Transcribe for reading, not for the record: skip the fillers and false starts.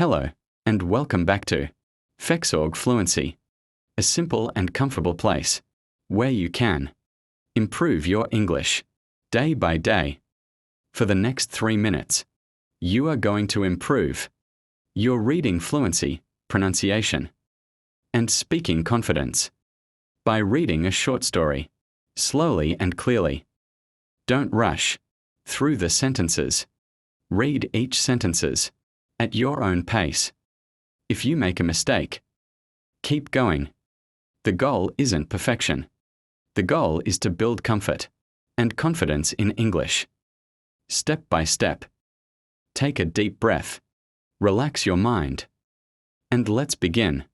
Hello, and welcome back to Fexorg Fluency, a simple and comfortable place where you can improve your English day by day. For the next 3 minutes, you are going to improve your reading fluency, pronunciation, and speaking confidence by reading a short story slowly and clearly. Don't rush through the sentences. Read each sentences at your own pace. If you make a mistake, keep going. The goal isn't perfection. The goal is to build comfort and confidence in English. Step by step. Take a deep breath, relax your mind, and let's begin.